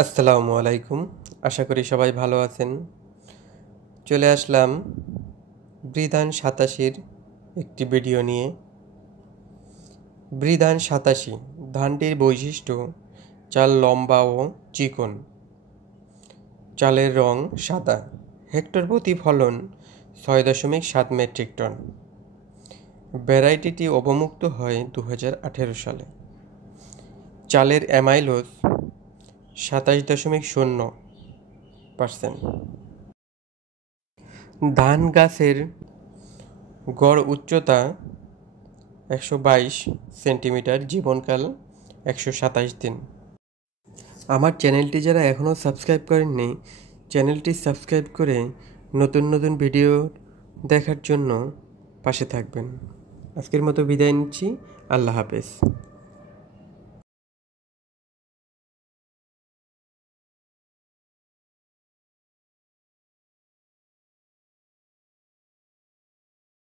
আসসালামু আলাইকুম। আশা করি সবাই ভালো আছেন। চলে আসলাম বৃধান ৮৭-র একটি ভিডিও নিয়ে। বৃধান ৮৭ ধানটির বৈশিষ্ট্য: চাল লম্বা ও চিকন, চালের রং সাদা, হেক্টর প্রতি ফলন ৬.৭ মেট্রিক টন। ভ্যারাইটিটি অবমুক্ত হয় ২০১৮ সালে। চালের অ্যামাইলোজ ২৭.০%। ধান গাছের গড় উচ্চতা ১২২ সেন্টিমিটার, জীবনকাল ১২৭ দিন। আমার চ্যানেলটি যারা এখনও সাবস্ক্রাইব করেননি, চ্যানেলটি সাবস্ক্রাইব করে নতুন নতুন ভিডিও দেখার জন্য পাশে থাকবেন। আজকের মতো বিদায় নিচ্ছি। আল্লাহ হাফেজ।